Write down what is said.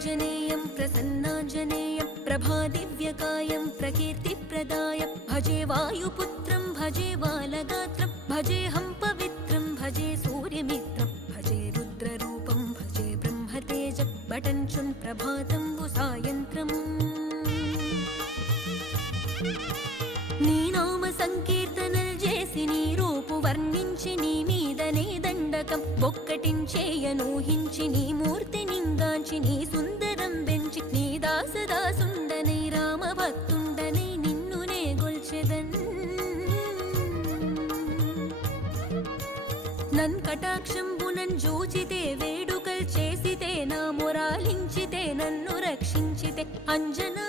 प्रसन्नाञ्जनेयं प्रसन्नाञ्जनेयं प्रभादिव्यकायं प्रकीर्तिप्रदाय भजे वायुपुत्रं भजे बालगात्रं भजेऽहं पवित्रं भजे सूर्यमित्रं भजे रुद्ररूपं भजे ब्रह्मतेजं बटञ्चुन् प्रभातं सायन्त्रम् నీ నామ సంకీర్తనలు చేసి నీ రూపు వర్ణించి నీ మీదనే దండకం ఒక్కటించేయనూహించి నీ మూర్తి నింగాంచి నీ సుందరం పెంచి నీ దాసదాసుండనై రామభక్తుండనై నిన్నునే గొల్చెదన్ నన్ కటాక్షంబునన్ జూచితే వేడుకల్ చేసితే నా మొరాలించితే నన్ను రక్షించితే అంజన